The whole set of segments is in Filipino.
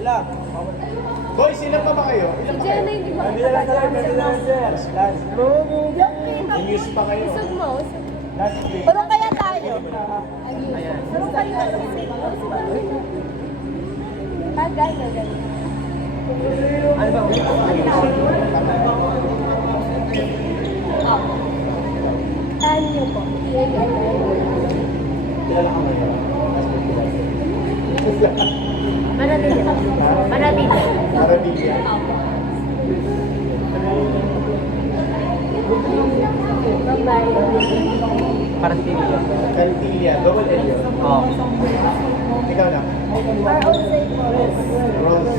Ilan? Boy, sila pa ba kayo? Si Jenna, hindi ba? Hindi na lang sir. Last. May news pa kayo. Usog mo. Last week. Tulong kaya tayo. Tulong kayo. Bagay na ganun. Ano ba? Ano niyo po? Kilala ka ngayon. Manatili. Manatili. Maravilla. Bye-bye. Partilya. Cantilla. Double L yun. Oo. Ikaw na. Our own safe forest. Rose.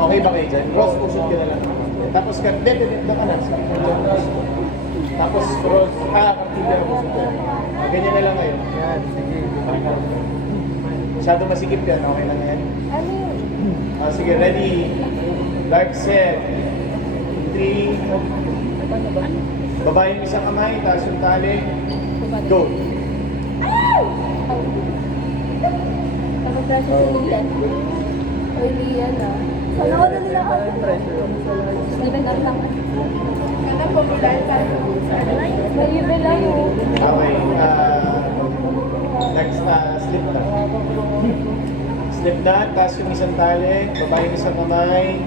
Okay ba kayo dyan? Rose, usog ka na lang. Tapos, definite na ka na. Sige po dyan. Tapos, Rose, Cantilla, usog ka na. Ganyan na lang ngayon. Yan, sige. Masyado masikip yan. Okay lang yan. Ano yun? Sige, ready. Dark set. 3. Baba yung isang kamay, taas yung tali. Go. Nakapressure sa Lian. Oy, Lian ah. Sana ko na nila ako. Sleeping ang tanga. Kala po bilan para may bilang oh. Okay. Next, slip na. Slip na, taas yung isang tali. Baba yung isang kamay.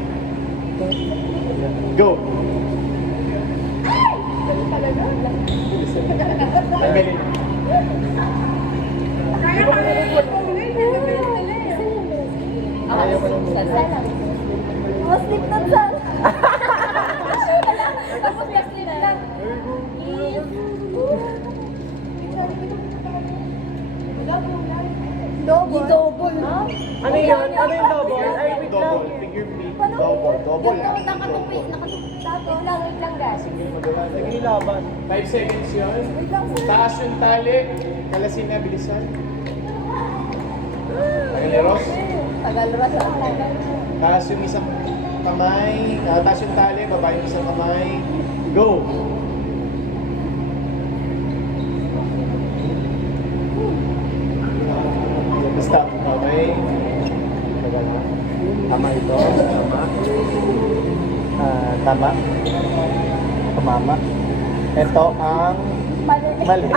Go. Tanggalin. Ayaw ko lang muna. Mas slip na sir. Tapos na-slip lang. Double. Double. Ano yun? Ano yung double? Ay, wait lang. Double. Figure eight. Double. Double. Nakatupi. Wait lang guys. Sige, laban. 5 seconds yun. Taas yung tali. Kalasin na, bilisan. Tagaleros. Tagal ba sa Taas yung isang kamay. Taas yung tali. Baba yung isang kamay. Go. Stop. Okay. Tama ito. Tama. Tama. Tumama. Ito ang mali.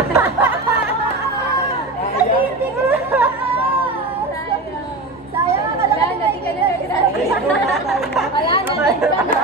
sayang akala ko Wala na, di ka na nagsabi. Wala na, di ka na.